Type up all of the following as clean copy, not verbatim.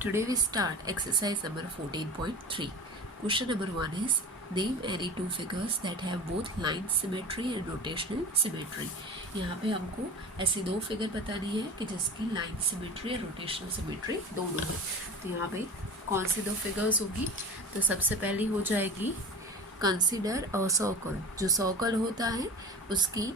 Today we start exercise number 14.3. Question number 1 is name any two figures that have both line symmetry and rotational symmetry. यहाँ पे हमको ऐसी दो figure बतानी है कि जिसकी लाइन सिमेट्री और रोटेशनल सिमेट्री दोनों है. तो यहाँ पे कौन सी दो फिगर्स होगी? तो सबसे पहली हो जाएगी कंसिडर अ सर्कल. जो सर्कल होता है उसकी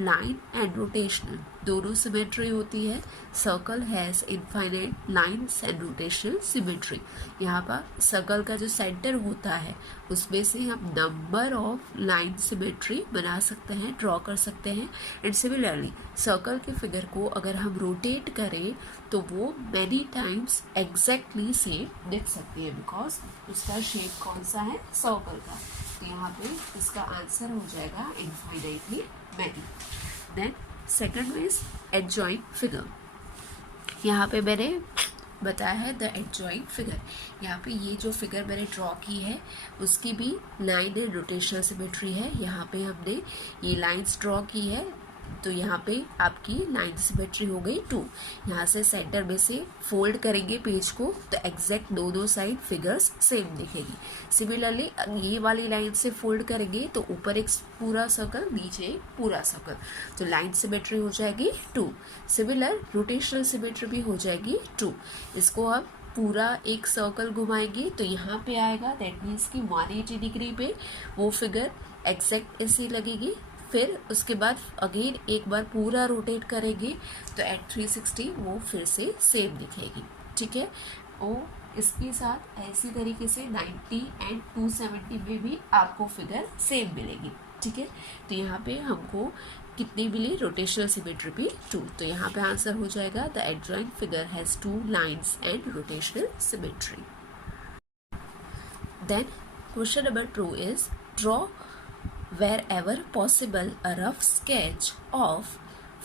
लाइन एंड रोटेशनल दोनों सिमेट्री होती है. Circle has infinite lines and rotational symmetry. यहाँ पर सर्कल का जो सेंटर होता है उसमें से हम नंबर ऑफ लाइन सिमेट्री बना सकते हैं, ड्रॉ कर सकते हैं. एंड सिमिलरली सर्कल के फिगर को अगर हम रोटेट करें तो वो मैनी टाइम्स एग्जैक्टली सेम दिख सकती है बिकॉज उसका शेप कौन सा है? सर्कल का. तो यहाँ पे इसका आंसर हो जाएगा infinitely many. Then second is adjoint figure. यहाँ पे मैंने बताया है द एडजॉइंट फिगर. यहाँ पे ये जो फिगर मैंने ड्रॉ की है उसकी भी लाइन एंड रोटेशनल सिमेट्री है. यहाँ पे हमने ये लाइंस ड्रॉ की है तो यहाँ पे आपकी लाइन सिमेट्री हो गई 2. यहाँ से सेंटर में से फोल्ड करेंगे पेज को तो एग्जैक्ट दोनों साइड फिगर्स सेम दिखेगी. सिमिलरली ये वाली लाइन से फोल्ड करेंगे तो ऊपर एक पूरा सर्कल, नीचे एक पूरा सर्कल, तो लाइन सिमेट्री हो जाएगी 2. सिमिलर रोटेशनल सिमेट्री भी हो जाएगी 2. इसको अब पूरा एक सर्कल घुमाएंगे तो यहाँ पे आएगा, दैट मीन्स कि 180 डिग्री पे वो फिगर एग्जैक्ट ऐसी लगेगी. फिर उसके बाद अगेन एक बार पूरा रोटेट करेंगे तो एट 360 वो फिर से सेम दिखेगी. ठीक है. और इसके साथ ऐसी तरीके से 90 एंड 270 में भी आपको फिगर सेम मिलेगी. ठीक है. तो यहाँ पे हमको कितनी मिली? रोटेशनल सिमेट्री भी 2. तो यहाँ पे आंसर हो जाएगा the adjoint figure has 2 lines and rotational symmetry. Then question number 2 is draw wherever possible a rough sketch of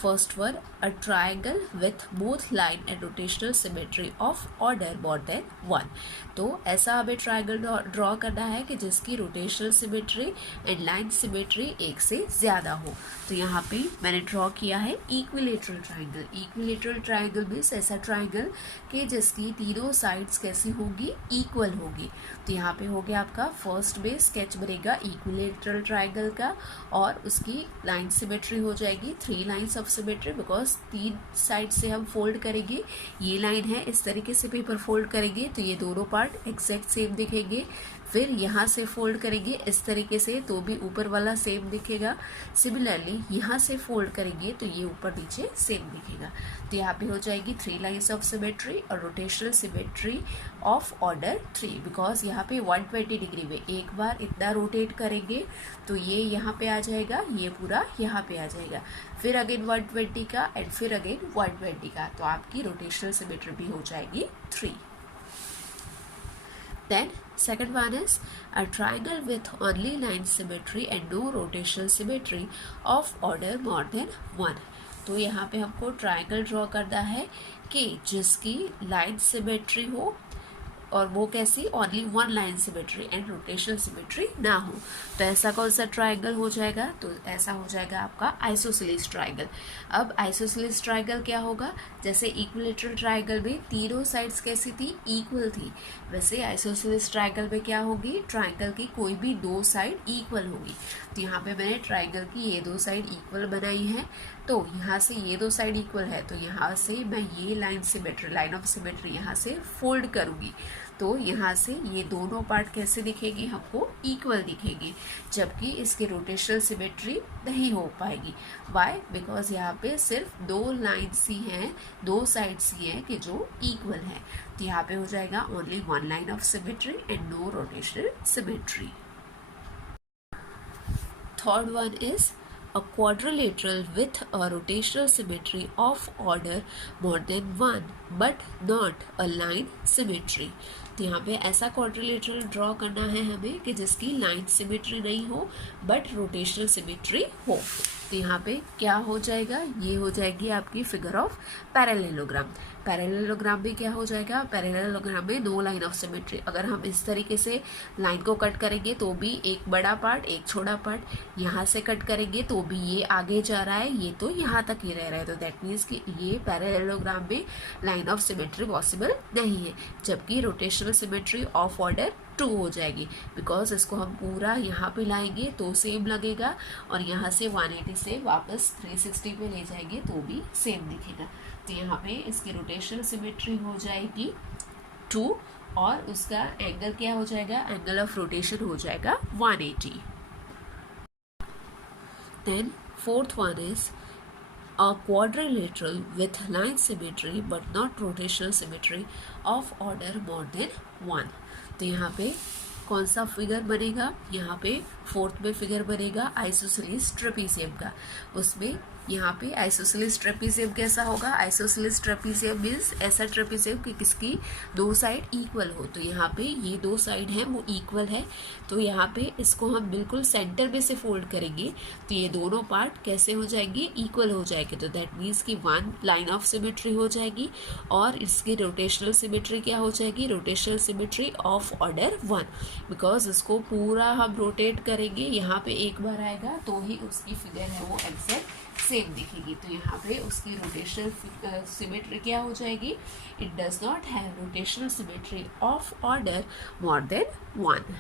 first one a triangle with both line and rotational symmetry of order more than 1. तो ऐसा हमें triangle draw करना है कि जिसकी rotational symmetry and line symmetry एक से ज़्यादा हो. तो यहाँ पे मैंने ड्रॉ किया है equilateral triangle. Equilateral triangle means ऐसा ट्राइंगल कि जिसकी तीनों साइड्स कैसी होगी? इक्वल होगी. तो यहाँ पे हो गया आपका फर्स्ट में स्केच बनेगा इक्विलेटरल ट्राइंगल का और उसकी लाइन सिमेट्री हो जाएगी 3 lines of symmetry because 3 side से हम फोल्ड करेंगे. ये लाइन है, इस तरीके से पेपर फोल्ड करेंगे तो ये दोनों पार्ट एग्जैक्ट सेम दिखेंगे. फिर यहाँ से फोल्ड करेंगे इस तरीके से तो भी ऊपर वाला सेम दिखेगा. सिमिलरली यहाँ से फोल्ड करेंगे तो ये ऊपर नीचे सेम दिखेगा. तो यहाँ पे हो जाएगी 3 लाइन्स ऑफ सिमेट्री और rotational symmetry of order 3 because यहाँ पे 120 डिग्री में एक बार इतना रोटेट करेंगे तो ये यहाँ पे आ जाएगा, ये पूरा यहाँ पे आ जाएगा. फिर अगेन 120 का एंड फिर अगेन 120 का. तो आपकी रोटेशनल सिमेट्री भी हो जाएगी 3. Then second one is a triangle with only line symmetry and no rotational symmetry of order more than 1. तो यहाँ पे हमको ट्राइंगल ड्रॉ करना है कि जिसकी लाइन सिमेट्री हो और वो कैसी? Only 1 line symmetry and rotational symmetry ना हो. तो ऐसा कौन सा ट्राइंगल हो जाएगा? तो ऐसा हो जाएगा आपका आइसोसेलेस ट्राइंगल. अब आइसोसेलेस ट्राइंगल क्या होगा? जैसे इक्विलेटरल ट्राइंगल में तीनों साइड्स कैसी थी? इक्वल थी. वैसे आइसोसेलेस ट्राइंगल में क्या होगी? ट्राइंगल की कोई भी 2 साइड इक्वल होगी. तो यहाँ पे मैंने ट्राइंगल की ये 2 साइड इक्वल बनाई है. तो यहाँ से ये 2 साइड इक्वल है तो यहाँ से मैं ये लाइन ऑफ सिमेट्री यहाँ से फोल्ड करूँगी तो यहाँ से ये दोनों पार्ट कैसे दिखेंगे? हमको इक्वल दिखेंगे. जबकि इसकी रोटेशनल सिमेट्री नहीं हो पाएगी. वाई? बिकॉज यहाँ पे सिर्फ 2 लाइन्स ही हैं, 2 साइड्स ही हैं कि जो इक्वल है. तो यहाँ पे हो जाएगा only 1 line of symmetry and no rotational symmetry. Third one is a quadrilateral with a rotational symmetry of order more than 1 but not a line symmetry. तो यहाँ पे ऐसा क्वाड्रिलेटरल ड्रॉ करना है हमें कि जिसकी लाइन सिमेट्री नहीं हो बट रोटेशनल सिमेट्री हो. तो यहाँ पे क्या हो जाएगा, ये हो जाएगी आपकी फिगर ऑफ पैरेललोग्राम। पैरेललोग्राम में क्या हो जाएगा, पैरेललोग्राम में नो लाइन ऑफ सिमेट्री। अगर हम इस तरीके से लाइन को कट करेंगे तो भी एक बड़ा पार्ट एक छोटा पार्ट, यहाँ से कट करेंगे तो भी ये आगे जा रहा है, ये तो यहाँ तक ही रह रहा है। तो दैट मीन्स कि ये पैरेललोग्राम में लाइन ऑफ सिमेट्री पॉसिबल नहीं है। जबकि रोटेशनल सिमेट्री ऑफ ऑर्डर 2 हो जाएगी, बिकॉज इसको हम पूरा यहाँ पे लाएंगे तो सेम लगेगा, और यहाँ से 180 से वापस 360 पे ले जाएंगे तो भी सेम दिखेगा। तो यहाँ पे इसकी रोटेशनल सिमेट्री हो जाएगी 2, और उसका एंगल क्या हो जाएगा, एंगल ऑफ रोटेशन हो जाएगा 180। Then fourth one is a quadrilateral with line symmetry but not rotational symmetry of order more than 1। तो यहाँ पे कौन सा फिगर बनेगा, यहाँ पे फोर्थ में फिगर बनेगा आइसोसेलेस ट्रेपीजियम का। उसमें यहाँ पे आइसोसेलेस ट्रेपीजियम कैसा होगा, आइसोसेलेस ट्रेपीजियम मीन्स ऐसा ट्रेपीजियम कि किसकी दो साइड इक्वल हो। तो यहाँ पे ये दो साइड है वो इक्वल है, तो यहाँ पे इसको हम बिल्कुल सेंटर में से फोल्ड करेंगे तो ये दोनों पार्ट कैसे हो जाएंगे, इक्वल हो जाएंगे। तो दैट मीन्स कि 1 लाइन ऑफ सिमेट्री हो जाएगी, और इसकी रोटेशनल सिमेट्री क्या हो जाएगी, rotational symmetry of order 1, because इसको पूरा हम रोटेट करेंगे, यहाँ पे एक बार आएगा तो ही उसकी फिगर है वो एग्जैक्ट सेम दिखेगी। तो यहाँ पे उसकी रोटेशनल सिमेट्री क्या हो जाएगी, it does not have rotational symmetry of order more than 1।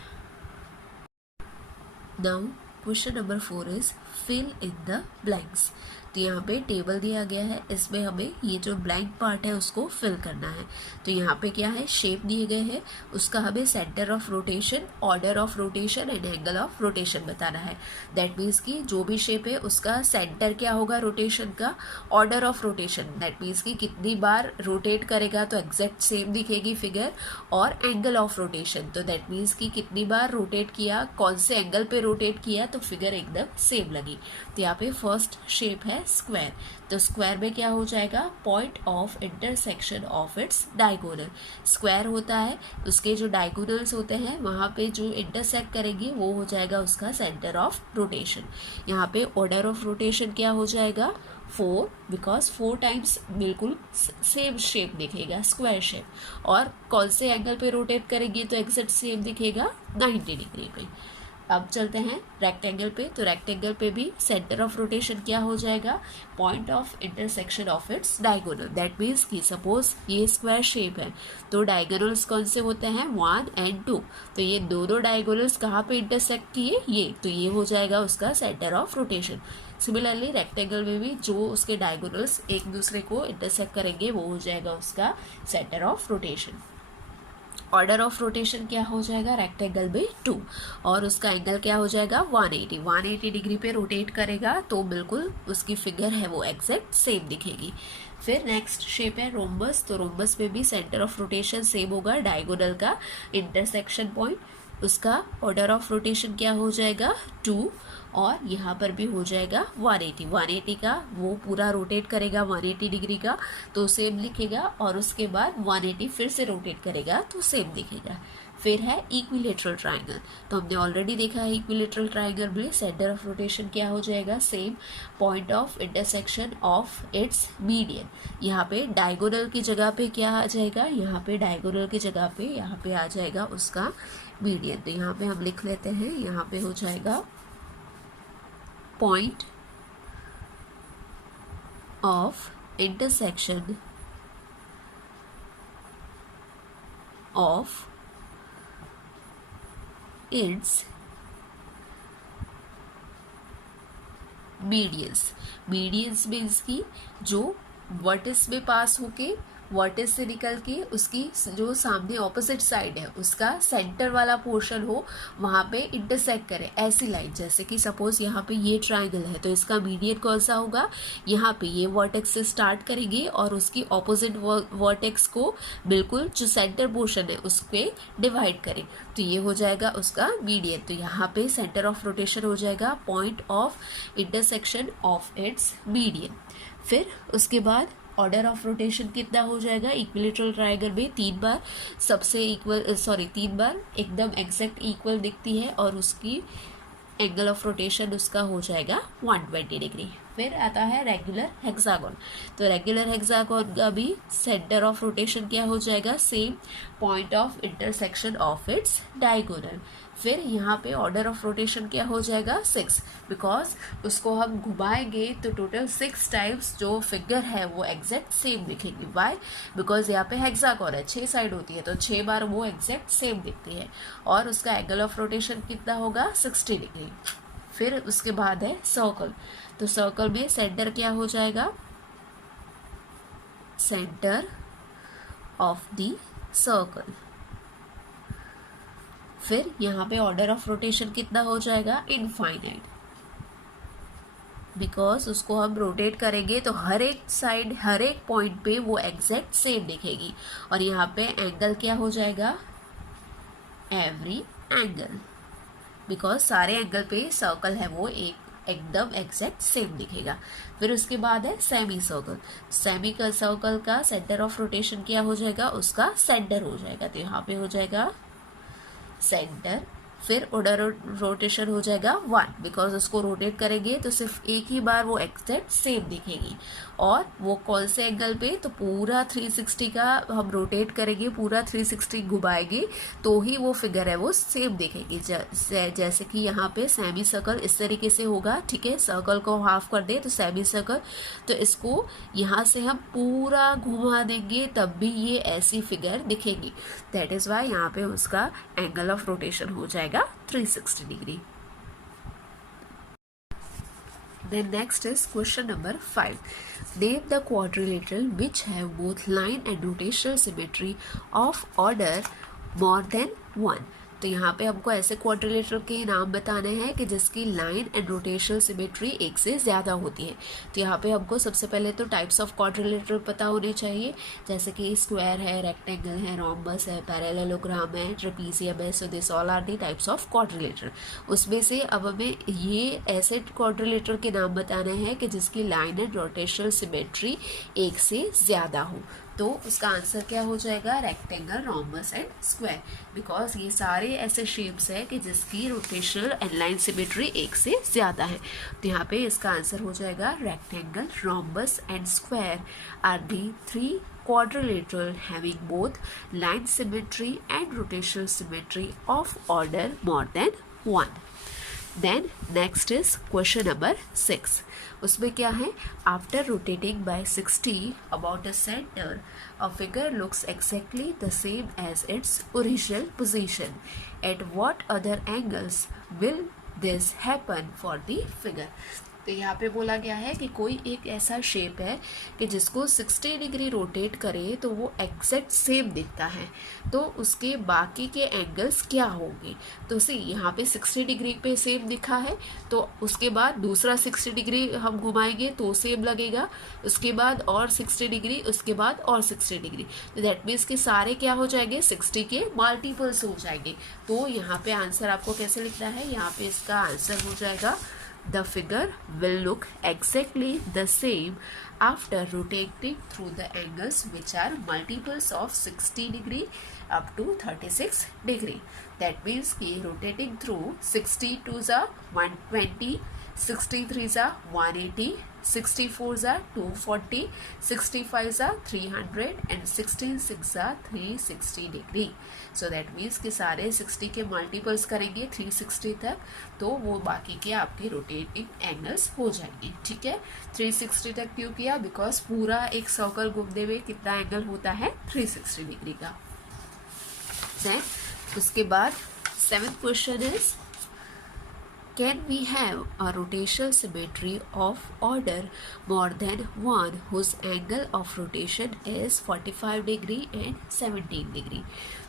Now question number 4 is fill in the blanks. तो यहाँ पे टेबल दिया गया है, इसमें हमें ये जो ब्लैंक पार्ट है उसको फिल करना है। तो यहाँ पे क्या है, शेप दिए गए हैं, उसका हमें centre of rotation, order of rotation and angle of rotation बताना है। दैट मीन्स कि जो भी शेप है उसका सेंटर क्या होगा रोटेशन का, order of rotation, that means कि कितनी बार रोटेट करेगा तो एग्जैक्ट सेम दिखेगी फिगर, और एंगल ऑफ रोटेशन, तो दैट मीन्स कि कितनी बार रोटेट किया, कौन से एंगल पे रोटेट किया तो फिगर एकदम सेम लगी। तो यहाँ पे फर्स्ट शेप है स्क्वायर। तो स्क्वायर में क्या हो जाएगा, point of intersection of its diagonal. Square होता है, उसके जो डायगोनल्स होते हैं वहाँ पे जो इंटरसेक्ट करेंगे वो हो जाएगा उसका सेंटर ऑफ रोटेशन। यहाँ पे ऑर्डर ऑफ रोटेशन क्या हो जाएगा 4, बिकॉज 4 टाइम्स बिल्कुल सेम शेप दिखेगा स्क्वायर शेप, और कौन से एंगल पे रोटेट करेंगे तो एग्जैक्ट सेम दिखेगा 90 डिग्री पे। अब चलते हैं रेक्टेंगल पे। तो रेक्टेंगल पे भी सेंटर ऑफ रोटेशन क्या हो जाएगा, point of intersection of its diagonal. That means कि सपोज ये स्क्वायर शेप है तो डायगोनल्स कौन से होते हैं 1 and 2, तो ये दोनों डायगोनल्स कहाँ पे इंटरसेक्ट किए, ये, तो ये हो जाएगा उसका centre of rotation. Similarly rectangle में भी जो उसके डायगोनल्स एक दूसरे को इंटरसेक्ट करेंगे वो हो जाएगा उसका centre of rotation. Order of rotation क्या हो जाएगा रेक्टेंगल में 2, और उसका एंगल क्या हो जाएगा 180 डिग्री पे रोटेट करेगा तो बिल्कुल उसकी फिगर है वो एग्जैक्ट सेम दिखेगी। फिर नेक्स्ट शेप है रोम्बस। तो रोम्बस में भी सेंटर ऑफ रोटेशन सेम होगा, डायगोनल का इंटरसेक्शन पॉइंट, उसका ऑर्डर ऑफ रोटेशन क्या हो जाएगा 2, और यहाँ पर भी हो जाएगा 180 का वो पूरा रोटेट करेगा 180 डिग्री का तो सेम लिखेगा, और उसके बाद 180 फिर से रोटेट करेगा तो सेम दिखेगा। फिर है इक्विलेटरल ट्राइंगल। तो हमने ऑलरेडी देखा है इक्विलेटरल ट्राइंगल में सेंटर ऑफ रोटेशन क्या हो जाएगा same, point of intersection of its median. यहाँ पे डायगोनल की जगह पे क्या आ जाएगा, यहाँ पे डायगोनल की जगह पे यहाँ पे आ जाएगा उसका मीडियन। तो यहाँ पे हम लिख लेते हैं, यहाँ पे हो जाएगा point of intersection of its medians। medians means की जो वर्टिस में पास होके, वर्टिस से निकल के उसकी जो सामने ऑपोजिट साइड है उसका सेंटर वाला पोर्शन हो, वहाँ पे इंटरसेक्ट करे ऐसी लाइन। जैसे कि सपोज यहाँ पे ये ट्राइंगल है तो इसका मीडियन कौन सा होगा, यहाँ पे ये वर्टेक्स से स्टार्ट करेंगे और उसकी ऑपोजिट वर्टेक्स को बिल्कुल जो सेंटर पोर्शन है उस पर डिवाइड करें तो ये हो जाएगा उसका मीडियन। तो यहाँ पे सेंटर ऑफ रोटेशन हो जाएगा point of intersection of its median. फिर उसके बाद ऑर्डर ऑफ रोटेशन कितना हो जाएगा, इक्विलेटरल ट्रायंगल में 3 बार सबसे इक्वल 3 बार एकदम एग्जैक्ट इक्वल दिखती है और उसकी एंगल ऑफ रोटेशन उसका हो जाएगा 120 डिग्री। फिर आता है रेगुलर हेक्सागोन। तो रेगुलर हेक्सागोन का भी सेंटर ऑफ रोटेशन क्या हो जाएगा, same point of intersection of its diagonal. फिर यहाँ पे ऑर्डर ऑफ रोटेशन क्या हो जाएगा 6, बिकॉज उसको हम घुमाएंगे तो टोटल 6 टाइम्स जो फिगर है वो एग्जैक्ट सेम दिखेगी। वाई, बिकॉज यहाँ पे हेक्सागोन है, 6 साइड होती है तो 6 बार वो एग्जैक्ट सेम दिखती है। और उसका एंगल ऑफ रोटेशन कितना होगा 60 डिग्री। फिर उसके बाद है सर्कल। तो सर्कल में सेंटर क्या हो जाएगा, सेंटर ऑफ द सर्कल। फिर यहाँ पे ऑर्डर ऑफ रोटेशन कितना हो जाएगा इनफाइनाइट, बिकॉज उसको हम रोटेट करेंगे तो हर एक साइड हर एक पॉइंट पे वो एग्जैक्ट सेम दिखेगी। और यहाँ पे एंगल क्या हो जाएगा, एवरी एंगल, बिकॉज सारे एंगल पे सर्कल है वो एकदम एग्जैक्ट सेम दिखेगा। फिर उसके बाद है सेमी सर्कल। सेमी सर्कल का सेंटर ऑफ रोटेशन क्या हो जाएगा, उसका सेंटर हो जाएगा। तो यहाँ पे हो जाएगा सेंटर। फिर ऑर्डर रोटेशन हो जाएगा 1, बिकॉज उसको रोटेट करेंगे तो सिर्फ एक ही बार वो एग्जैक्ट सेम दिखेगी। और वो कौन से एंगल पे, तो पूरा 360 का हम रोटेट करेंगे, पूरा 360 घुमाएंगे तो ही वो फिगर है वो सेम दिखेगी। जैसे कि यहाँ पे सेमी सर्कल इस तरीके से होगा, ठीक है। सर्कल को हाफ कर दे तो सेमी सर्कल, तो इसको यहाँ से हम पूरा घुमा देंगे तब भी ये ऐसी फिगर दिखेगी। दैट इज वाई यहाँ पे उसका एंगल ऑफ रोटेशन हो जाएगा 360 degree. Then next is question number 5. Name the quadrilateral which have both line and rotational symmetry of order more than 1. तो यहाँ पे हमको ऐसे क्वाड्रिलेटरल के नाम बताने हैं कि जिसकी लाइन एंड रोटेशनल सिमेट्री एक से ज़्यादा होती है। तो यहाँ पे हमको सबसे पहले तो टाइप्स ऑफ क्वाड्रिलेटरल पता होने चाहिए, जैसे कि स्क्वायर है, रेक्टेंगल है, रोम्बस है, पैरेललोग्राम है, ट्रेपीजियम है। So this all are the types of quadrilateral. उसमें से अब हमें ये ऐसे क्वाड्रिलेटरल के नाम बताने हैं कि जिसकी लाइन एंड रोटेशनल सिमेट्री एक से ज़्यादा हो। तो उसका आंसर क्या हो जाएगा, rectangle, rhombus and square, because ये सारे ऐसे शेप्स है कि जिसकी रोटेशनल एंड लाइन सिमेट्री एक से ज़्यादा है। तो यहाँ पे इसका आंसर हो जाएगा rectangle, rhombus and square are the 3 quadrilateral having both line symmetry and rotational symmetry of order more than 1. Then next is question number 6. उसमें क्या है, after rotating by 60 about the center, a figure looks exactly the same as its original position. At what other angles will this happen for the figure? तो यहाँ पे बोला गया है कि कोई एक ऐसा शेप है कि जिसको 60 डिग्री रोटेट करे तो वो एग्जैक्ट सेम दिखता है, तो उसके बाकी के एंगल्स क्या होंगे। तो सी यहाँ पे 60 डिग्री पे सेम दिखा है, तो उसके बाद दूसरा 60 डिग्री हम घुमाएंगे तो सेम लगेगा, उसके बाद और 60 डिग्री, उसके बाद और 60 डिग्री। तो दैट मीन्स कि सारे क्या हो जाएंगे, 60 के मल्टीपल्स हो जाएंगे। तो यहाँ पे आंसर आपको कैसे लिखना है, यहाँ पे इसका आंसर हो जाएगा the figure will look exactly the same after rotating through the angles which are multiples of 60 degree up to 36 degree. That means कि rotating through 60 2s are 120, 63s are 180, 64s are 240, 65s are 300 and 16s are 360 degree. So that means कि सारे 60 के multiples करेंगे 360 तक, तो वो बाकी के आपके रोटेटिंग एंगल्स हो जाएंगे। ठीक है, 360 तक क्यों किया, बिकॉज पूरा एक सर्कल घूमने में कितना एंगल होता है 360 डिग्री का। Then, उसके बाद 7th question is, can we have a rotational symmetry of order more than 1 whose angle of rotation is 45 degree and 17 degree?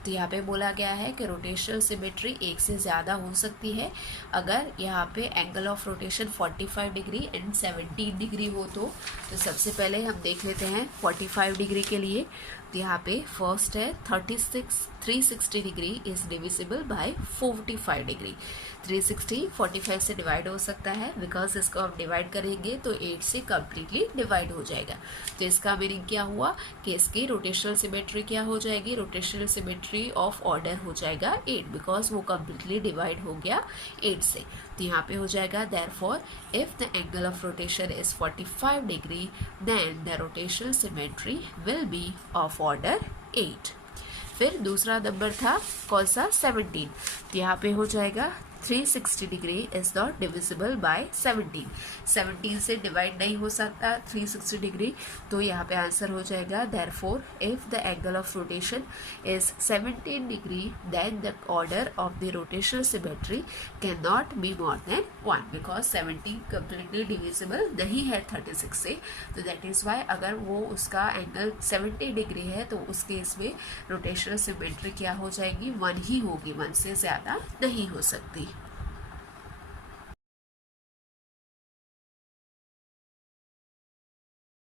तो यहाँ पे बोला गया है कि रोटेशनल सिमेट्री एक से ज़्यादा हो सकती है अगर यहाँ पे angle of rotation 45 degree and 17 degree हो। तो सबसे पहले हम देख लेते हैं 45 डिग्री के लिए। तो यहाँ पे फर्स्ट है 360 degree is divisible by 45 degree. 360 45 45 से डिवाइड हो सकता है, बिकॉज इसको हम डिवाइड करेंगे तो 8 से कम्प्लीटली डिवाइड हो जाएगा। तो इसका मीनिंग क्या हुआ कि इसकी रोटेशनल सिमेट्री क्या हो जाएगी, रोटेशनल सिमेट्री ऑफ ऑर्डर हो जाएगा 8, बिकॉज वो कम्प्लीटली डिवाइड हो गया 8 से। तो यहाँ पे हो जाएगा therefore if the angle of rotation is 45 degree then the rotational symmetry will be of order 8। फिर दूसरा नंबर था कौन सा, 17। तो यहाँ पे हो जाएगा 360 degree is not divisible by 17। 17 से डिवाइड नहीं हो सकता 360 डिग्री, तो यहाँ पे आंसर हो जाएगा therefore if the angle of rotation is 17 degree then the order of the rotational symmetry can not be more than 1, because 17 completely divisible नहीं है 36 से। तो दैट इज़ वाई अगर वो उसका एंगल 70 डिग्री है तो उस केस में रोटेशनल सिमेट्री क्या हो जाएगी, 1 ही होगी, 1 से ज़्यादा नहीं हो सकती।